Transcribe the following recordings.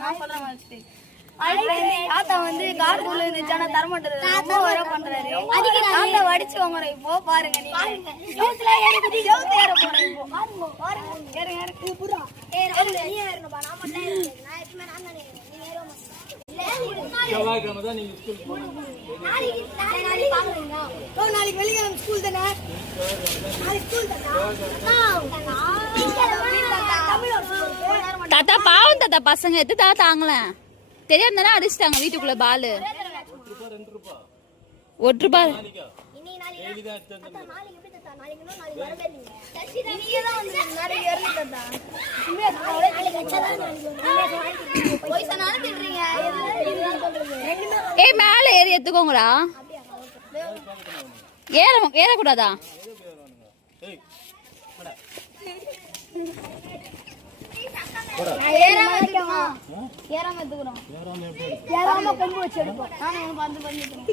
நான் சொல்றேன் வச்சுட்டு தாத்தா வந்து கார்கூல இருந்துச்சு ஆனா தரமாட்டாரு ரொம்ப வர பண்றாரு தாத்தா வடிச்சு வாங்குறோம் இப்போ பாருங்க நீங்க செவுத்துல ஏற போறேன் இப்போ பாருங்க ஏறுங்க நீ ஏறணும்பா நான் மட்டும் நான் எப்பவுமே நான் தானே நீ ஏற மாட்டீங்க செவ்வாய்க்கிழமை தான் நீங்க ஸ்கூல் போகணும் நாளைக்கு பாக்குறீங்க நாளைக்கு வெள்ளிக்கிழமை ஸ்கூல் தானே நாளைக்கு ஸ்கூல் தானே தாத்தா பாவம் தாத்தா பசங்க எது தாத்தா தாங்கல தெரியாம தானே அடிச்சிட்டாங்க வீட்டுக்குள்ள பாலு 1 ரூபாய் ஏய் மேல ஏறி எடுத்துக்கோங்கடா ஏறக்கூடாதா ஏறாம கொம்பு வச்சு எடுப்போம் நானும் வந்து பண்ணிட்டேன்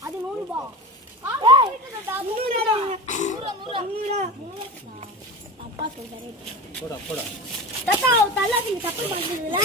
அது 100 ரூபாய் அப்பா சொல்றாரு போடா போடா தாத்தா தள்ளாதீங்க தப்பு பண்ணுவீங்களா